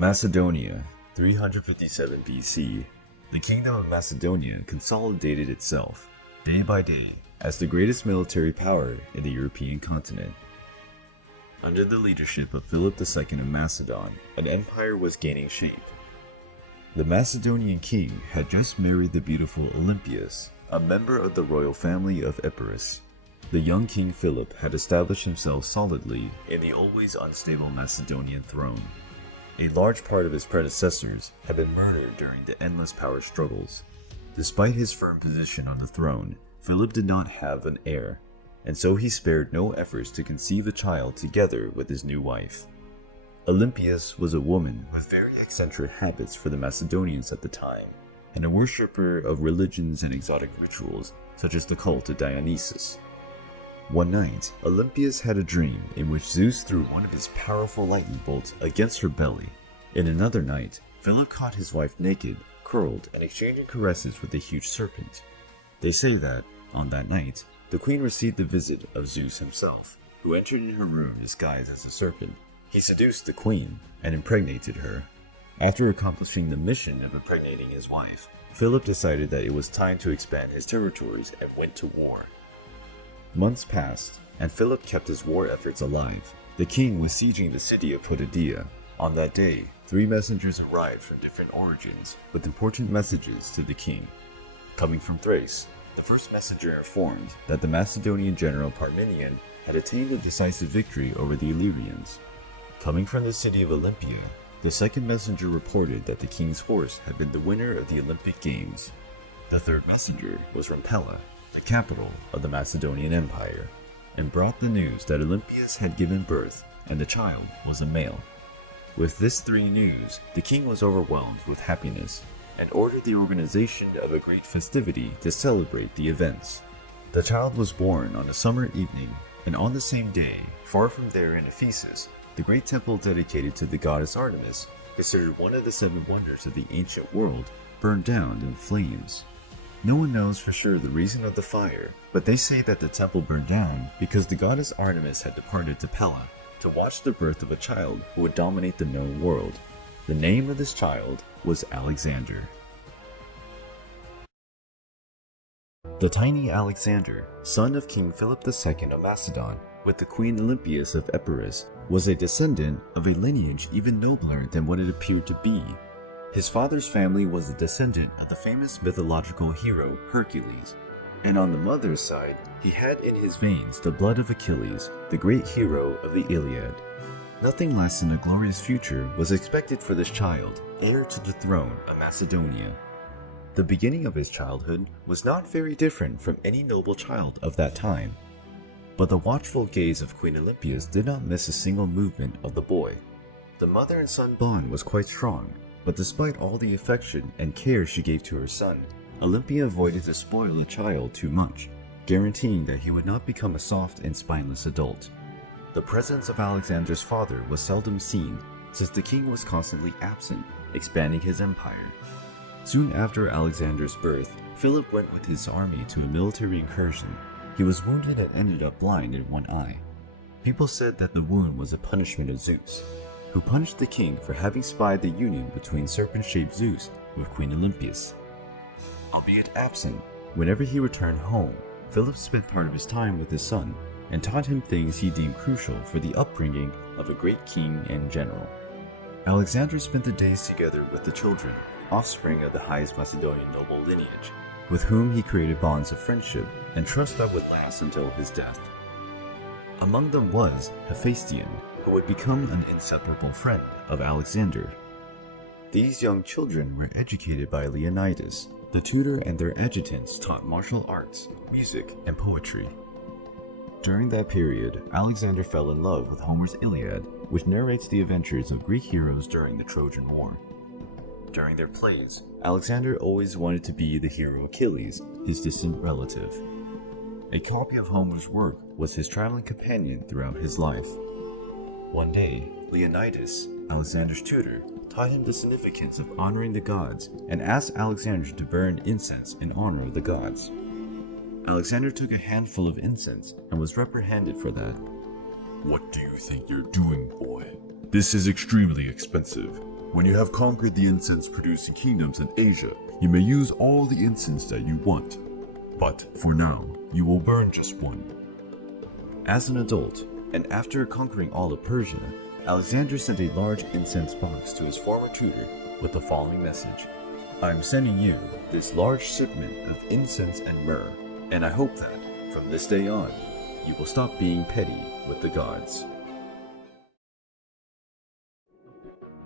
Macedonia, 357 BC. The Kingdom of Macedonia consolidated itself, day by day, as the greatest military power in the European continent. Under the leadership of Philip II of Macedon, an empire was gaining shape. The Macedonian king had just married the beautiful Olympias, a member of the royal family of Epirus. The young King Philip had established himself solidly in the always unstable Macedonian throne. A large part of his predecessors had been murdered during the endless power struggles. Despite his firm position on the throne, Philip did not have an heir, and so he spared no efforts to conceive a child together with his new wife. Olympias was a woman with very eccentric habits for the Macedonians at the time, and a worshipper of religions and exotic rituals such as the cult of Dionysus. One night, Olympias had a dream in which Zeus threw one of his powerful lightning bolts against her belly. In another night, Philip caught his wife naked, curled, and exchanging caresses with a huge serpent. They say that, on that night, the queen received the visit of Zeus himself, who entered in her room disguised as a serpent. He seduced the queen and impregnated her. After accomplishing the mission of impregnating his wife, Philip decided that it was time to expand his territories and went to war. Months passed, and Philip kept his war efforts alive. The king was sieging the city of Potidaea. On that day, 3 messengers arrived from different origins with important messages to the king. Coming from Thrace, the first messenger informed that the Macedonian general Parmenion had attained a decisive victory over the Illyrians. Coming from the city of Olympia, the second messenger reported that the king's horse had been the winner of the Olympic Games. The third messenger was from Pella, the capital of the Macedonian Empire, and brought the news that Olympias had given birth and the child was a male. With this 3 news, the king was overwhelmed with happiness and ordered the organization of a great festivity to celebrate the events. The child was born on a summer evening, and on the same day, far from there in Ephesus, the great temple dedicated to the goddess Artemis, considered one of the 7 wonders of the ancient world, burned down in flames. No one knows for sure the reason of the fire, but they say that the temple burned down because the goddess Artemis had departed to Pella to watch the birth of a child who would dominate the known world. The name of this child was Alexander. The tiny Alexander, son of King Philip II of Macedon, with the Queen Olympias of Epirus, was a descendant of a lineage even nobler than what it appeared to be. His father's family was a descendant of the famous mythological hero Hercules, and on the mother's side, he had in his veins the blood of Achilles, the great hero of the Iliad. Nothing less than a glorious future was expected for this child, heir to the throne of Macedonia. The beginning of his childhood was not very different from any noble child of that time. But the watchful gaze of Queen Olympias did not miss a single movement of the boy. The mother and son bond was quite strong, but despite all the affection and care she gave to her son, Olympia avoided to spoil the child too much, guaranteeing that he would not become a soft and spineless adult. The presence of Alexander's father was seldom seen, since the king was constantly absent, expanding his empire. Soon after Alexander's birth, Philip went with his army to a military incursion. He was wounded and ended up blind in one eye. People said that the wound was a punishment of Zeus, who punished the king for having spied the union between serpent-shaped Zeus with Queen Olympias. Albeit absent, whenever he returned home, Philip spent part of his time with his son and taught him things he deemed crucial for the upbringing of a great king and general. Alexander spent the days together with the children, offspring of the highest Macedonian noble lineage, with whom he created bonds of friendship and trust that would last until his death. Among them was Hephaestion, who would become an inseparable friend of Alexander. These young children were educated by Leonidas. The tutor and their adjutants taught martial arts, music, and poetry. During that period, Alexander fell in love with Homer's Iliad, which narrates the adventures of Greek heroes during the Trojan War. During their plays, Alexander always wanted to be the hero Achilles, his distant relative. A copy of Homer's work was his traveling companion throughout his life. One day, Leonidas, Alexander's tutor, taught him the significance of honoring the gods and asked Alexander to burn incense in honor of the gods. Alexander took a handful of incense and was reprimanded for that. "What do you think you're doing, boy? This is extremely expensive. When you have conquered the incense-producing kingdoms in Asia, you may use all the incense that you want. But for now, you will burn just one. As an adult, and after conquering all of Persia, Alexander sent a large incense box to his former tutor with the following message. I am sending you this large shipment of incense and myrrh, and I hope that, from this day on, you will stop being petty with the gods.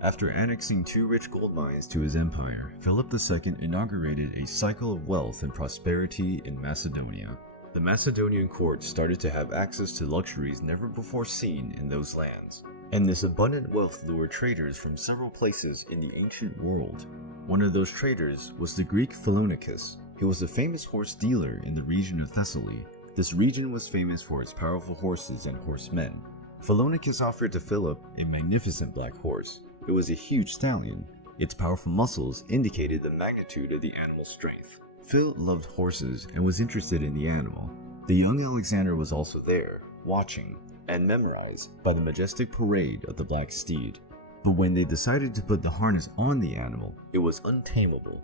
After annexing 2 rich gold mines to his empire, Philip II inaugurated a cycle of wealth and prosperity in Macedonia. The Macedonian court started to have access to luxuries never before seen in those lands, and this abundant wealth lured traders from several places in the ancient world. One of those traders was the Greek Philonicus. He was a famous horse dealer in the region of Thessaly. This region was famous for its powerful horses and horsemen. Philonicus offered to Philip a magnificent black horse. It was a huge stallion. Its powerful muscles indicated the magnitude of the animal's strength. Philip loved horses and was interested in the animal. The young Alexander was also there, watching, and memorized by the majestic parade of the black steed. But when they decided to put the harness on the animal, it was untamable.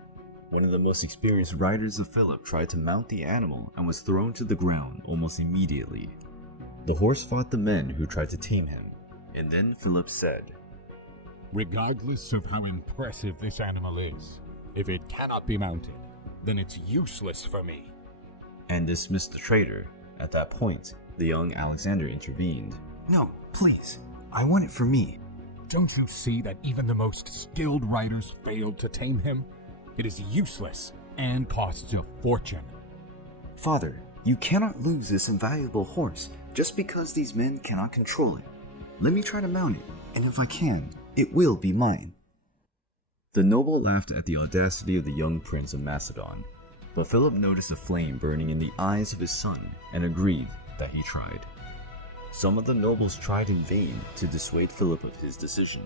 One of the most experienced riders of Philip tried to mount the animal and was thrown to the ground almost immediately. The horse fought the men who tried to tame him, and then Philip said, Regardless of how impressive this animal is, if it cannot be mounted, then it's useless for me. And dismissed the traitor. At that point, the young Alexander intervened. No, please. I want it for me. Don't you see that even the most skilled riders failed to tame him? It is useless and costs a fortune. Father, you cannot lose this invaluable horse just because these men cannot control it. Let me try to mount it, and if I can, it will be mine. The noble laughed at the audacity of the young prince of Macedon, but Philip noticed a flame burning in the eyes of his son and agreed that he tried. Some of the nobles tried in vain to dissuade Philip of his decision,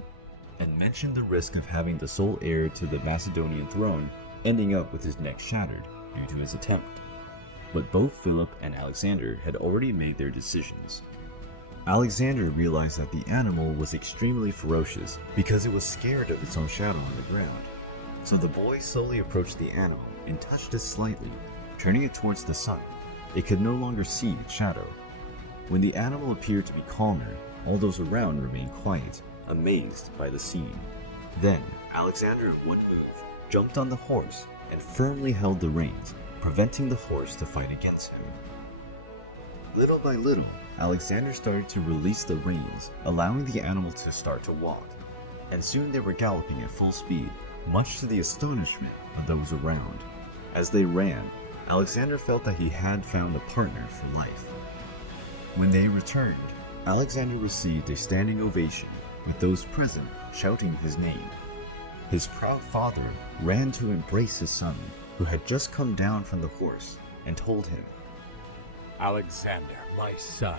and mentioned the risk of having the sole heir to the Macedonian throne ending up with his neck shattered due to his attempt. But both Philip and Alexander had already made their decisions. Alexander realized that the animal was extremely ferocious because it was scared of its own shadow on the ground. So the boy slowly approached the animal and touched it slightly, turning it towards the sun. It could no longer see its shadow. When the animal appeared to be calmer, all those around remained quiet, amazed by the scene. Then Alexander would move, jumped on the horse, and firmly held the reins, preventing the horse to fight against him. Little by little, Alexander started to release the reins, allowing the animal to start to walk, and soon they were galloping at full speed, much to the astonishment of those around. As they ran, Alexander felt that he had found a partner for life. When they returned, Alexander received a standing ovation, with those present shouting his name. His proud father ran to embrace his son, who had just come down from the horse, and told him, Alexander, my son,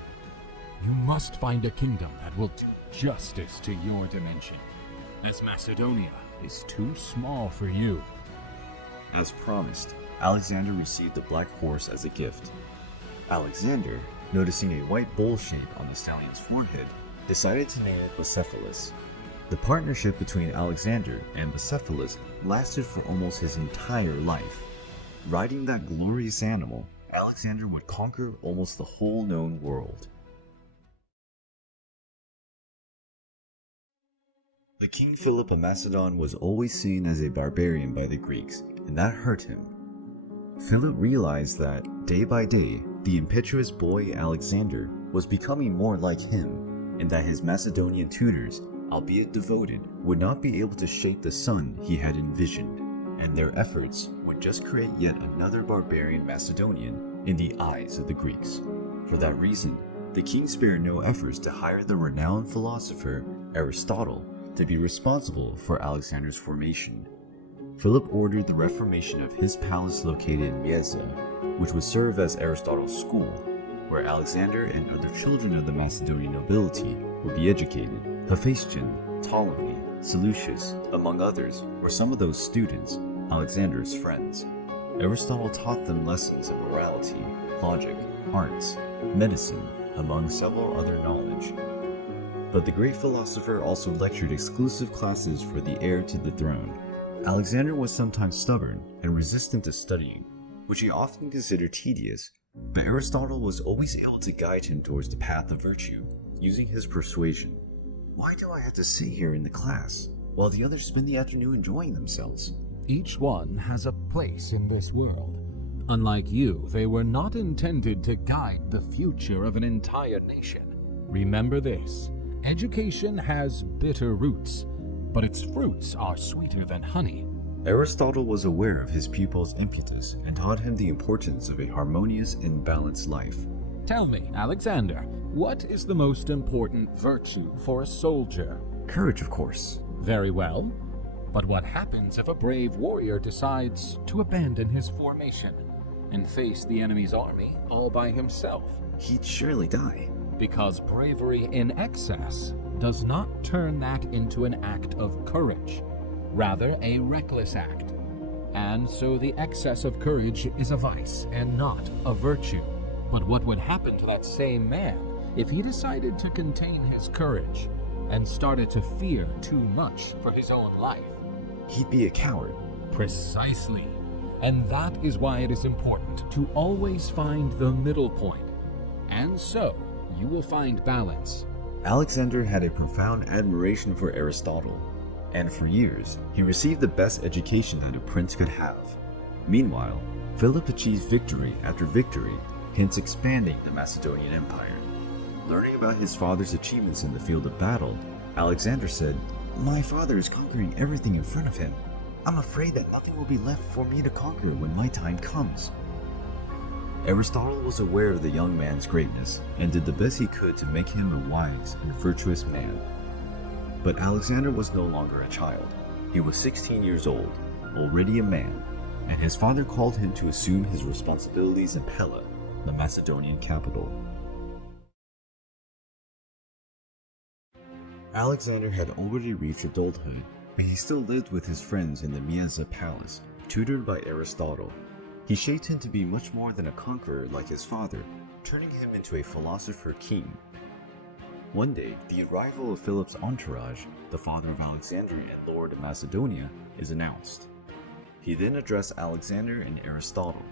you must find a kingdom that will do justice to your dimension, as Macedonia is too small for you. As promised, Alexander received the black horse as a gift. Alexander, noticing a white bowl shape on the stallion's forehead, decided to name it Bucephalus. The partnership between Alexander and Bucephalus lasted for almost his entire life. Riding that glorious animal, Alexander would conquer almost the whole known world. The King Philip of Macedon was always seen as a barbarian by the Greeks, and that hurt him. Philip realized that, day by day, the impetuous boy Alexander was becoming more like him, and that his Macedonian tutors, albeit devoted, would not be able to shape the son he had envisioned, and their efforts would just create yet another barbarian Macedonian in the eyes of the Greeks. For that reason, the king spared no efforts to hire the renowned philosopher Aristotle to be responsible for Alexander's formation. Philip ordered the reformation of his palace located in Myesa, which would serve as Aristotle's school, where Alexander and other children of the Macedonian nobility would be educated. Hephaestion, Ptolemy, Seleucus, among others, were some of those students, Alexander's friends. Aristotle taught them lessons in morality, logic, arts, medicine, among several other knowledge. But the great philosopher also lectured exclusive classes for the heir to the throne. Alexander was sometimes stubborn and resistant to studying, which he often considered tedious, but Aristotle was always able to guide him towards the path of virtue, using his persuasion. Why do I have to sit here in the class, while the others spend the afternoon enjoying themselves? Each one has a place in this world. Unlike you, they were not intended to guide the future of an entire nation. Remember this, education has bitter roots, but its fruits are sweeter than honey. Aristotle was aware of his pupil's impetus and taught him the importance of a harmonious and balanced life. Tell me, Alexander, what is the most important virtue for a soldier? Courage, of course. Very well. But what happens if a brave warrior decides to abandon his formation and face the enemy's army all by himself? He'd surely die. Because bravery in excess does not turn that into an act of courage, rather a reckless act. And so the excess of courage is a vice and not a virtue. But what would happen to that same man if he decided to contain his courage and started to fear too much for his own life? He'd be a coward. Precisely. And that is why it is important to always find the middle point. And so, you will find balance. Alexander had a profound admiration for Aristotle, and for years, he received the best education that a prince could have. Meanwhile, Philip achieved victory after victory, hence expanding the Macedonian Empire. Learning about his father's achievements in the field of battle, Alexander said, My father is conquering everything in front of him. I'm afraid that nothing will be left for me to conquer when my time comes. Aristotle was aware of the young man's greatness and did the best he could to make him a wise and virtuous man. But Alexander was no longer a child. He was 16 years old, already a man, and his father called him to assume his responsibilities in Pella, the Macedonian capital. Alexander had already reached adulthood, but he still lived with his friends in the Mégas palace, tutored by Aristotle. He shaped him to be much more than a conqueror like his father, turning him into a philosopher-king. One day, the arrival of Philip's entourage, the father of Alexander and Lord of Macedonia, is announced. He then addressed Alexander and Aristotle.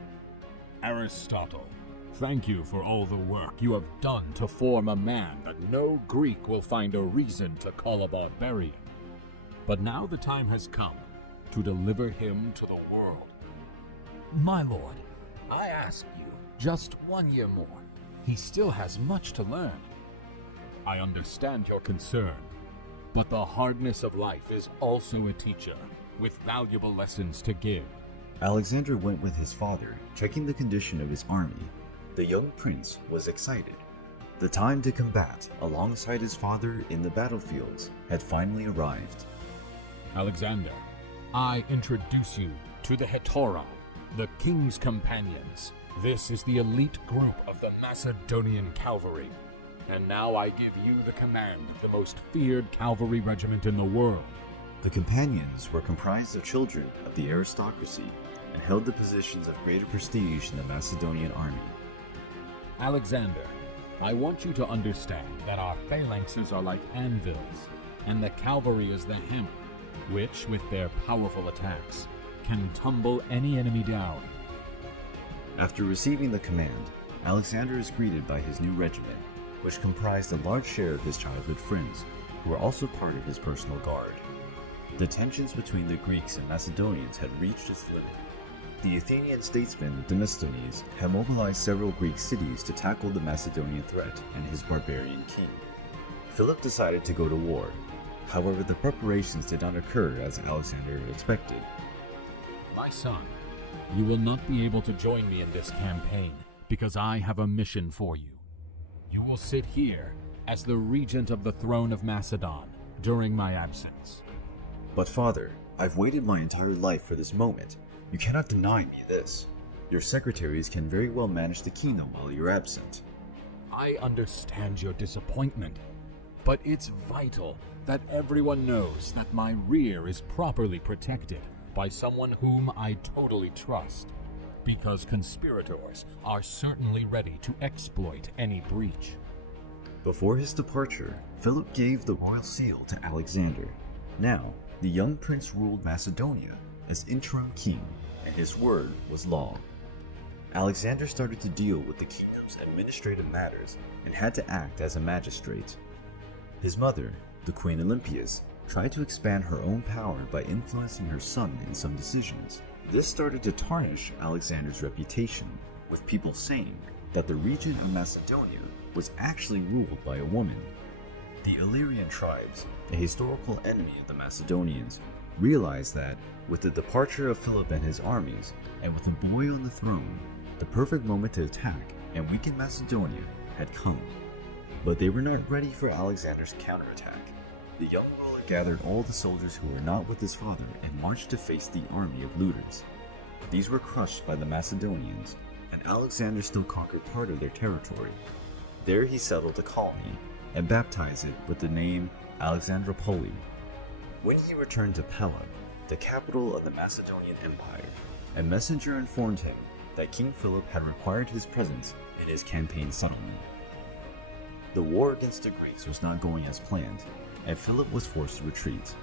Aristotle, thank you for all the work you have done to form a man that no Greek will find a reason to call a barbarian. But now the time has come to deliver him to the world. My lord, I ask you, just 1 year more. He still has much to learn. I understand your concern, but the hardness of life is also a teacher, with valuable lessons to give. Alexander went with his father, checking the condition of his army. The young prince was excited. The time to combat alongside his father in the battlefields had finally arrived. Alexander, I introduce you to the Hetauri, the king's companions. This is the elite group of the Macedonian cavalry. And now I give you the command of the most feared cavalry regiment in the world. The companions were comprised of children of the aristocracy and held the positions of greater prestige in the Macedonian army. Alexander, I want you to understand that our phalanxes are like anvils, and the cavalry is the hammer, which, with their powerful attacks, can tumble any enemy down. After receiving the command, Alexander is greeted by his new regiment, which comprised a large share of his childhood friends, who were also part of his personal guard. The tensions between the Greeks and Macedonians had reached its limit. The Athenian statesman Demosthenes had mobilized several Greek cities to tackle the Macedonian threat and his barbarian king. Philip decided to go to war. However, the preparations did not occur as Alexander expected. My son, you will not be able to join me in this campaign because I have a mission for you. You will sit here as the regent of the throne of Macedon during my absence. But father, I've waited my entire life for this moment. You cannot deny me this. Your secretaries can very well manage the kingdom while you're absent. I understand your disappointment, but it's vital that everyone knows that my rear is properly protected by someone whom I totally trust, because conspirators are certainly ready to exploit any breach. Before his departure, Philip gave the royal seal to Alexander. Now, the young prince ruled Macedonia as interim king, and his word was law. Alexander started to deal with the kingdom's administrative matters and had to act as a magistrate. His mother, the Queen Olympias, tried to expand her own power by influencing her son in some decisions. This started to tarnish Alexander's reputation, with people saying that the region of Macedonia was actually ruled by a woman. The Illyrian tribes, a historical enemy of the Macedonians, realized that, with the departure of Philip and his armies, and with a boy on the throne, the perfect moment to attack and weaken Macedonia had come. But they were not ready for Alexander's counterattack. The young ruler gathered all the soldiers who were not with his father and marched to face the army of looters. These were crushed by the Macedonians, and Alexander still conquered part of their territory. There he settled a colony and baptized it with the name Alexandropoli. When he returned to Pella, the capital of the Macedonian Empire, a messenger informed him that King Philip had required his presence in his campaign settlement. The war against the Greeks was not going as planned, and Philip was forced to retreat.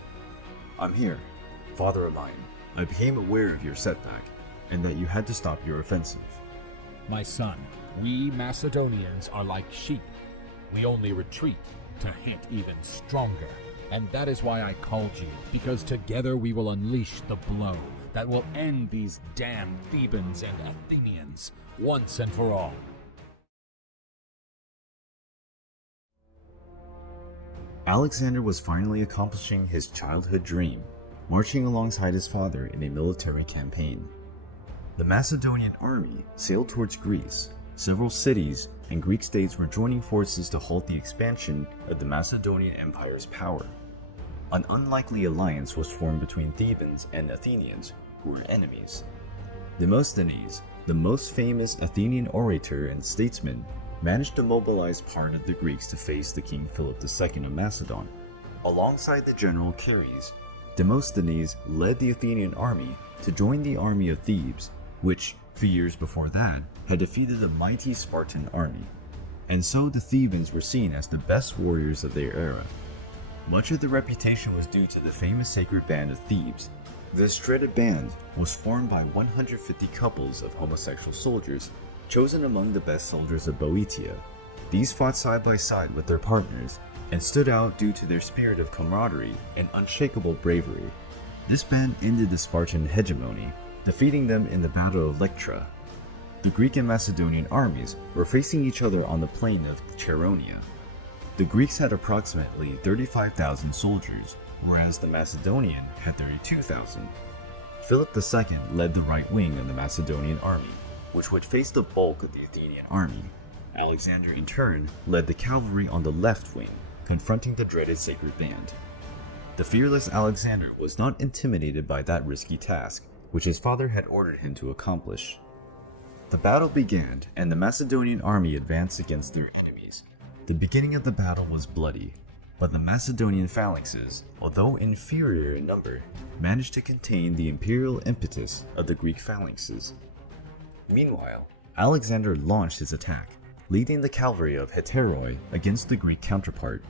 "I'm here, father of mine. I became aware of your setback, and that you had to stop your offensive." My son, we Macedonians are like sheep. We only retreat to hit even stronger. And that is why I called you, because together we will unleash the blow that will end these damned Thebans and Athenians once and for all. Alexander was finally accomplishing his childhood dream, marching alongside his father in a military campaign. The Macedonian army sailed towards Greece. Several cities and Greek states were joining forces to halt the expansion of the Macedonian Empire's power. An unlikely alliance was formed between Thebans and Athenians, who were enemies. Demosthenes, the most famous Athenian orator and statesman, managed to mobilize part of the Greeks to face the King Philip II of Macedon. Alongside the general Chares, Demosthenes led the Athenian army to join the army of Thebes, which, few years before that, had defeated the mighty Spartan army. And so the Thebans were seen as the best warriors of their era. Much of the reputation was due to the famous sacred band of Thebes. This dreaded band was formed by 150 couples of homosexual soldiers, chosen among the best soldiers of Boeotia. These fought side by side with their partners, and stood out due to their spirit of camaraderie and unshakable bravery. This band ended the Spartan hegemony, defeating them in the Battle of Electra. The Greek and Macedonian armies were facing each other on the plain of Chaeronea. The Greeks had approximately 35,000 soldiers, whereas the Macedonian had 32,000. Philip II led the right wing of the Macedonian army, which would face the bulk of the Athenian army. Alexander in turn led the cavalry on the left wing, confronting the dreaded sacred band. The fearless Alexander was not intimidated by that risky task, which his father had ordered him to accomplish. The battle began, and the Macedonian army advanced against their enemies. The beginning of the battle was bloody, but the Macedonian phalanxes, although inferior in number, managed to contain the imperial impetus of the Greek phalanxes. Meanwhile, Alexander launched his attack, leading the cavalry of Heteroi against the Greek counterpart.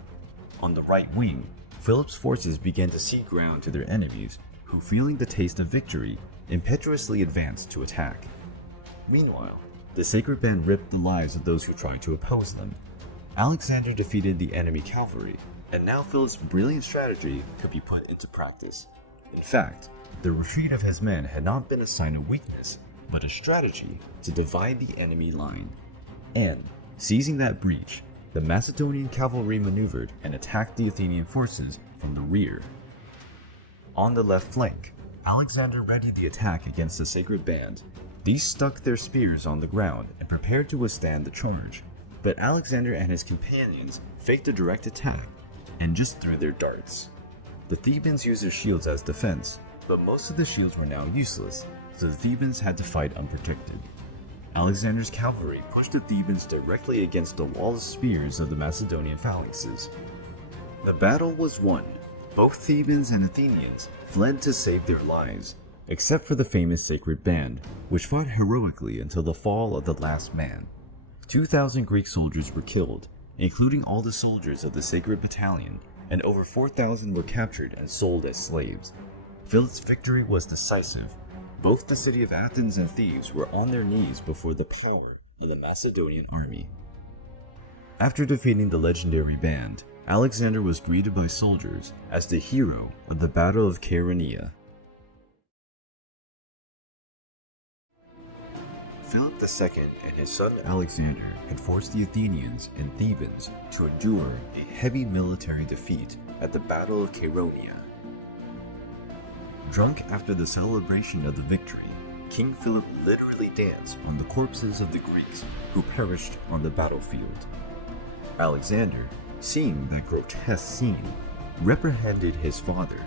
On the right wing, Philip's forces began to cede ground to their enemies, who, feeling the taste of victory, impetuously advanced to attack. Meanwhile, the sacred band ripped the lives of those who tried to oppose them. Alexander defeated the enemy cavalry, and now Philip's brilliant strategy could be put into practice. In fact, the retreat of his men had not been a sign of weakness, but a strategy to divide the enemy line. And, seizing that breach, the Macedonian cavalry maneuvered and attacked the Athenian forces from the rear. On the left flank, Alexander readied the attack against the sacred band. These stuck their spears on the ground and prepared to withstand the charge, but Alexander and his companions faked a direct attack and just threw their darts. The Thebans used their shields as defense, but most of the shields were now useless, so the Thebans had to fight unprotected. Alexander's cavalry pushed the Thebans directly against the wall of spears of the Macedonian phalanxes. The battle was won. Both Thebans and Athenians fled to save their lives, except for the famous sacred band, which fought heroically until the fall of the last man. 2,000 Greek soldiers were killed, including all the soldiers of the Sacred Battalion, and over 4,000 were captured and sold as slaves. Philip's victory was decisive. Both the city of Athens and Thebes were on their knees before the power of the Macedonian army. After defeating the legendary band, Alexander was greeted by soldiers as the hero of the Battle of Chaeronea. Philip II and his son Alexander had forced the Athenians and Thebans to endure a heavy military defeat at the Battle of Chaeronea. Drunk after the celebration of the victory, King Philip literally danced on the corpses of the Greeks who perished on the battlefield. Alexander, seeing that grotesque scene, reprehended his father,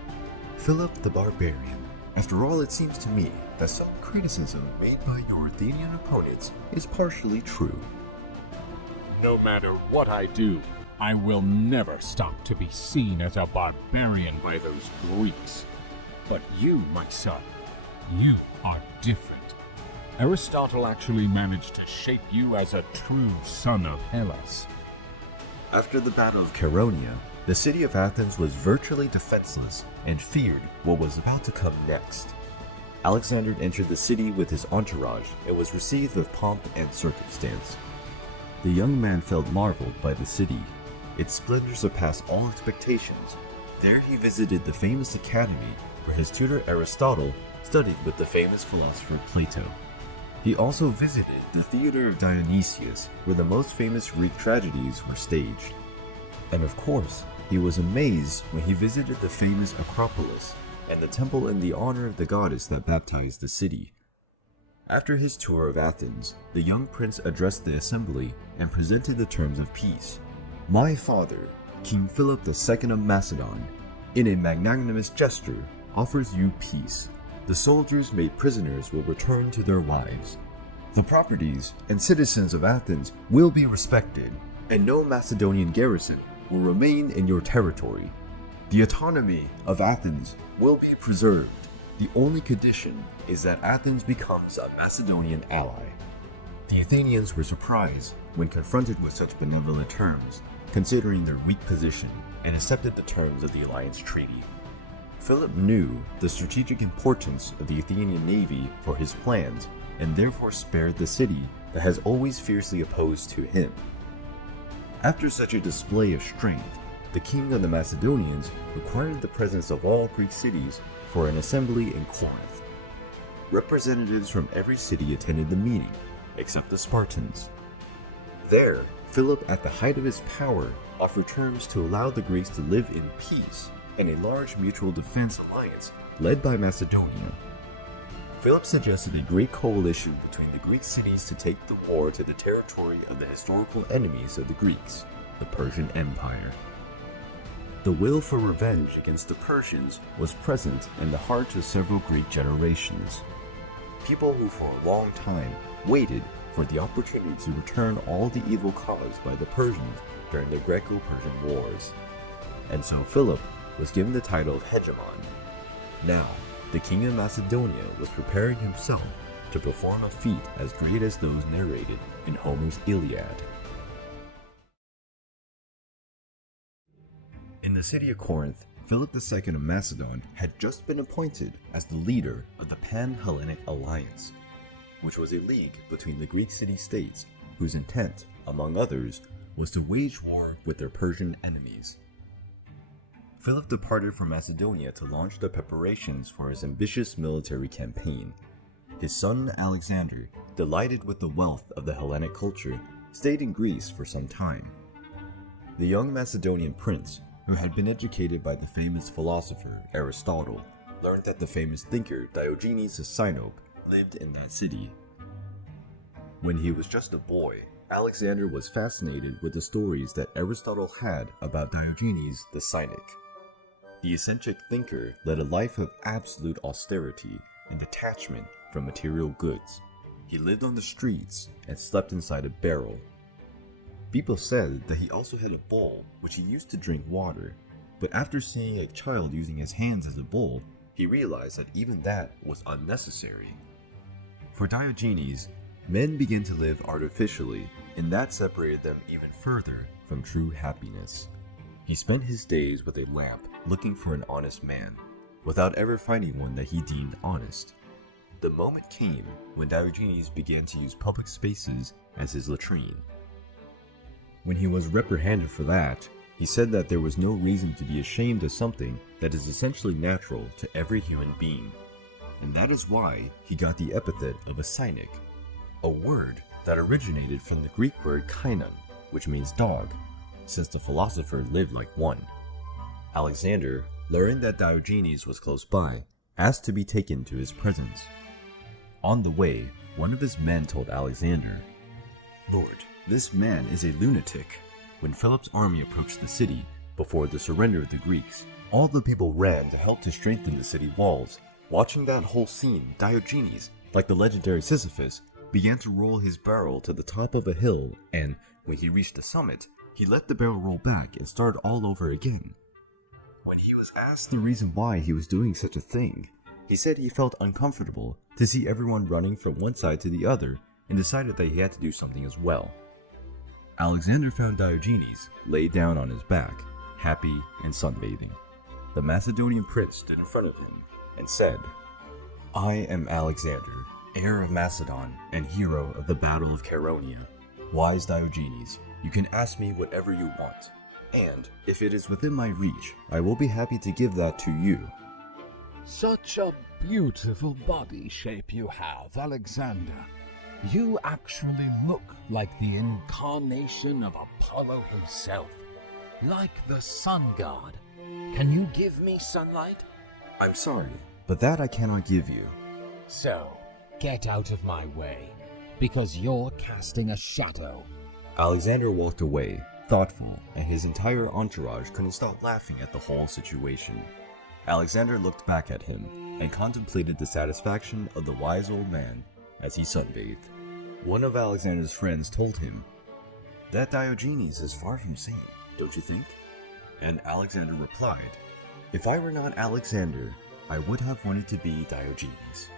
Philip the Barbarian. After all, it seems to me that some criticism made by your Athenian opponents is partially true. No matter what I do, I will never stop to be seen as a barbarian by those Greeks. But you, my son, you are different. Aristotle actually managed to shape you as a true son of Hellas. After the Battle of Chaeronea, the city of Athens was virtually defenseless and feared what was about to come next. Alexander entered the city with his entourage and was received with pomp and circumstance. The young man felt marveled by the city. Its splendor surpassed all expectations. There he visited the famous academy where his tutor Aristotle studied with the famous philosopher Plato. He also visited the theater of Dionysius, where the most famous Greek tragedies were staged. And of course, he was amazed when he visited the famous Acropolis and the temple in the honor of the goddess that baptized the city. After his tour of Athens, the young prince addressed the assembly and presented the terms of peace. My father, King Philip II of Macedon, in a magnanimous gesture, offers you peace. The soldiers made prisoners will return to their wives. The properties and citizens of Athens will be respected, and no Macedonian garrison will remain in your territory. The autonomy of Athens will be preserved. The only condition is that Athens becomes a Macedonian ally. The Athenians were surprised when confronted with such benevolent terms, considering their weak position, and accepted the terms of the alliance treaty. Philip knew the strategic importance of the Athenian navy for his plans, and therefore spared the city that has always fiercely opposed to him. After such a display of strength, the king of the Macedonians required the presence of all Greek cities for an assembly in Corinth. Representatives from every city attended the meeting, except the Spartans. There, Philip, at the height of his power, offered terms to allow the Greeks to live in peace in a large mutual defense alliance led by Macedonia. Philip suggested a great coalition between the Greek cities to take the war to the territory of the historical enemies of the Greeks, the Persian Empire. The will for revenge against the Persians was present in the hearts of several Greek generations. People who for a long time waited for the opportunity to return all the evil caused by the Persians during the Greco-Persian Wars. And so Philip was given the title of hegemon. Now, the king of Macedonia was preparing himself to perform a feat as great as those narrated in Homer's Iliad. In the city of Corinth, Philip II of Macedon had just been appointed as the leader of the Pan-Hellenic Alliance, which was a league between the Greek city-states whose intent, among others, was to wage war with their Persian enemies. Philip departed from Macedonia to launch the preparations for his ambitious military campaign. His son Alexander, delighted with the wealth of the Hellenic culture, stayed in Greece for some time. The young Macedonian prince, who had been educated by the famous philosopher Aristotle, learned that the famous thinker Diogenes the Cynic lived in that city. When he was just a boy, Alexander was fascinated with the stories that Aristotle had about Diogenes the Cynic. The eccentric thinker led a life of absolute austerity and detachment from material goods. He lived on the streets and slept inside a barrel. People said that he also had a bowl which he used to drink water, but after seeing a child using his hands as a bowl, he realized that even that was unnecessary. For Diogenes, men began to live artificially, and that separated them even further from from true happiness. He spent his days with a lamp looking for an honest man, without ever finding one that he deemed honest. The moment came when Diogenes began to use public spaces as his latrine. When he was reprimanded for that, he said that there was no reason to be ashamed of something that is essentially natural to every human being, and that is why he got the epithet of a cynic, a word that originated from the Greek word kainon, which means dog, since the philosopher lived like one. Alexander, learning that Diogenes was close by, asked to be taken to his presence. On the way, one of his men told Alexander, "Lord, this man is a lunatic." When Philip's army approached the city before the surrender of the Greeks, all the people ran to help to strengthen the city walls. Watching that whole scene, Diogenes, like the legendary Sisyphus, began to roll his barrel to the top of a hill, and when he reached the summit, he let the barrel roll back and started all over again. When he was asked the reason why he was doing such a thing, he said he felt uncomfortable to see everyone running from one side to the other and decided that he had to do something as well. Alexander found Diogenes laid down on his back, happy and sunbathing. The Macedonian prince stood in front of him and said, "I am Alexander, heir of Macedon and hero of the Battle of Chaeronea. Wise Diogenes, you can ask me whatever you want, and if it is within my reach, I will be happy to give that to you." Such a beautiful body shape you have, Alexander. You actually look like the incarnation of Apollo himself, like the sun god. Can you give me sunlight? "I'm sorry, but that I cannot give you." So, get out of my way, because you're casting a shadow. Alexander walked away, thoughtful, and his entire entourage couldn't stop laughing at the whole situation. Alexander looked back at him and contemplated the satisfaction of the wise old man as he sunbathed. One of Alexander's friends told him, "That Diogenes is far from sane, don't you think?" And Alexander replied, "If I were not Alexander, I would have wanted to be Diogenes."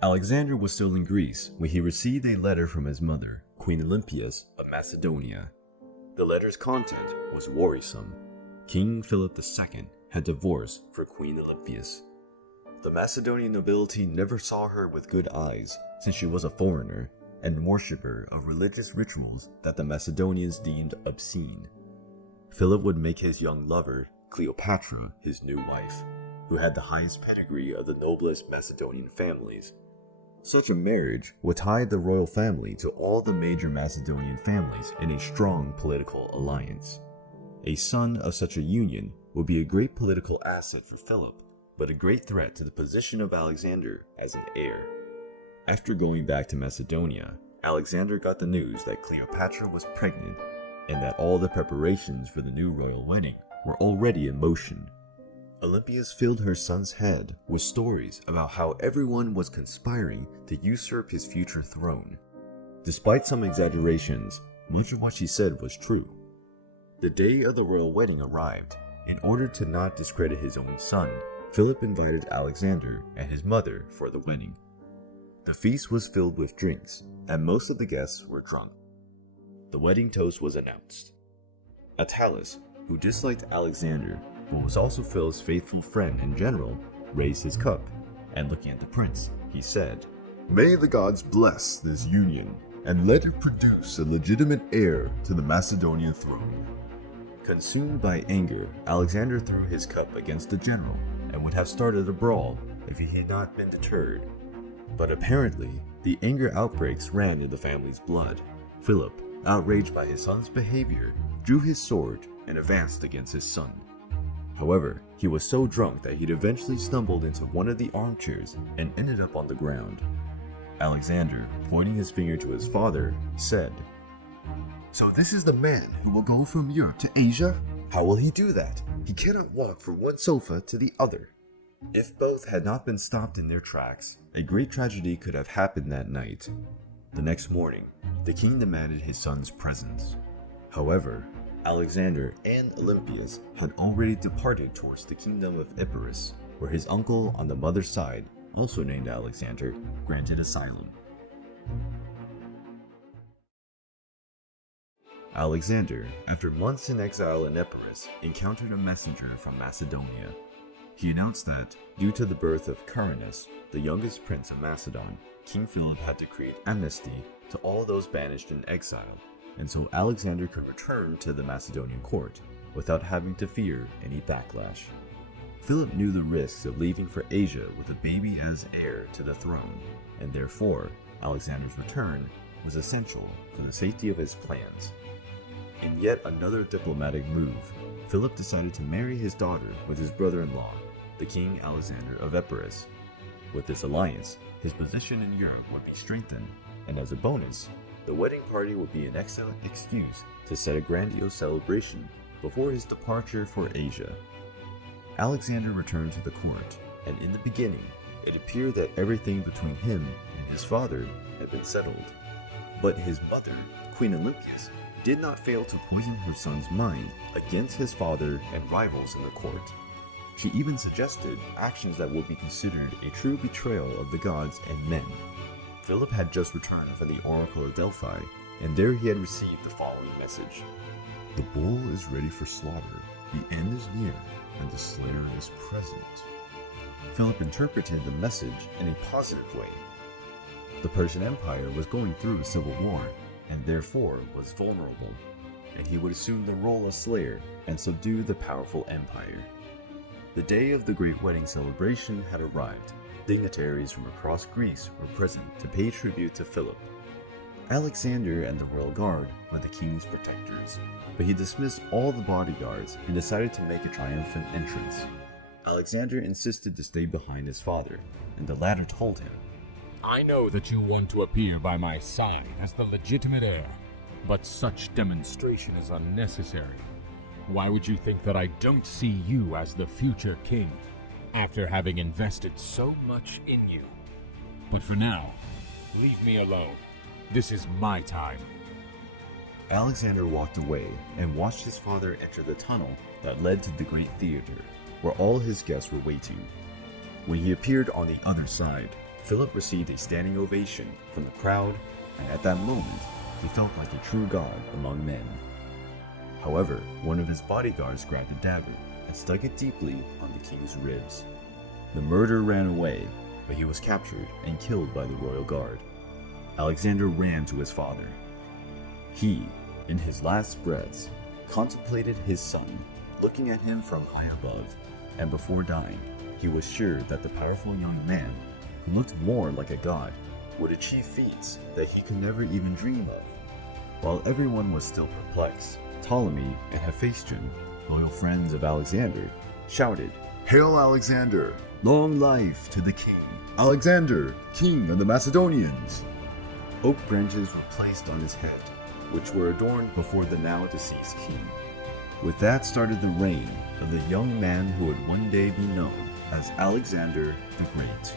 Alexander was still in Greece when he received a letter from his mother, Queen Olympias of Macedonia. The letter's content was worrisome. King Philip II had divorced for Queen Olympias. The Macedonian nobility never saw her with good eyes, since she was a foreigner and worshipper of religious rituals that the Macedonians deemed obscene. Philip would make his young lover, Cleopatra, his new wife, who had the highest pedigree of the noblest Macedonian families. Such a marriage would tie the royal family to all the major Macedonian families in a strong political alliance. A son of such a union would be a great political asset for Philip, but a great threat to the position of Alexander as an heir. After going back to Macedonia, Alexander got the news that Cleopatra was pregnant and that all the preparations for the new royal wedding were already in motion. Olympias filled her son's head with stories about how everyone was conspiring to usurp his future throne. Despite some exaggerations, much of what she said was true. The day of the royal wedding arrived. In order to not discredit his own son, Philip invited Alexander and his mother for the wedding. The feast was filled with drinks, and most of the guests were drunk. The wedding toast was announced. Attalus, who disliked Alexander but was also Philip's faithful friend and general, raised his cup, and looking at the prince, he said, "May the gods bless this union, and let it produce a legitimate heir to the Macedonian throne." Consumed by anger, Alexander threw his cup against the general and would have started a brawl if he had not been deterred. But apparently, the anger outbreaks ran in the family's blood. Philip, outraged by his son's behavior, drew his sword and advanced against his son. However, he was so drunk that he'd eventually stumbled into one of the armchairs and ended up on the ground. Alexander, pointing his finger to his father, said, "So this is the man who will go from Europe to Asia? How will he do that? He cannot walk from one sofa to the other." If both had not been stopped in their tracks, a great tragedy could have happened that night. The next morning, the king demanded his son's presence. However, Alexander and Olympias had already departed towards the kingdom of Epirus, where his uncle on the mother's side, also named Alexander, granted asylum. Alexander, after months in exile in Epirus, encountered a messenger from Macedonia. He announced that, due to the birth of Carinus, the youngest prince of Macedon, King Philip had decreed amnesty to all those banished in exile, and so Alexander could return to the Macedonian court without having to fear any backlash. Philip knew the risks of leaving for Asia with a baby as heir to the throne, and therefore Alexander's return was essential for the safety of his plans. In yet another diplomatic move, Philip decided to marry his daughter with his brother-in-law, the King Alexander of Epirus. With this alliance, his position in Europe would be strengthened, and as a bonus, the wedding party would be an excellent excuse to set a grandiose celebration before his departure for Asia. Alexander returned to the court, and in the beginning, it appeared that everything between him and his father had been settled. But his mother, Queen Olympias, did not fail to poison her son's mind against his father and rivals in the court. She even suggested actions that would be considered a true betrayal of the gods and men. Philip had just returned from the Oracle of Delphi, and there he had received the following message. The bull is ready for slaughter, the end is near, and the slayer is present. Philip interpreted the message in a positive way. The Persian Empire was going through a civil war, and therefore was vulnerable, and he would assume the role of slayer and subdue the powerful empire. The day of the great wedding celebration had arrived. Dignitaries from across Greece were present to pay tribute to Philip. Alexander and the royal guard were the king's protectors, but he dismissed all the bodyguards and decided to make a triumphant entrance. Alexander insisted to stay behind his father, and the latter told him, I know that you want to appear by my side as the legitimate heir, but such demonstration is unnecessary. Why would you think that I don't see you as the future king, after having invested so much in you? But for now, leave me alone. This is my time. Alexander walked away and watched his father enter the tunnel that led to the great theater, where all his guests were waiting. When he appeared on the other side, Philip received a standing ovation from the crowd, and at that moment, he felt like a true god among men. However, one of his bodyguards grabbed a dagger and stuck it deeply on the king's ribs. The murderer ran away, but he was captured and killed by the royal guard. Alexander ran to his father. He, in his last breaths, contemplated his son, looking at him from high above, and before dying, he was sure that the powerful young man, who looked more like a god, would achieve feats that he could never even dream of. While everyone was still perplexed, Ptolemy and Hephaestion, loyal friends of Alexander, shouted, Hail Alexander! Long life to the king! Alexander, king of the Macedonians! Oak branches were placed on his head, which were adorned before the now deceased king. With that started the reign of the young man who would one day be known as Alexander the Great.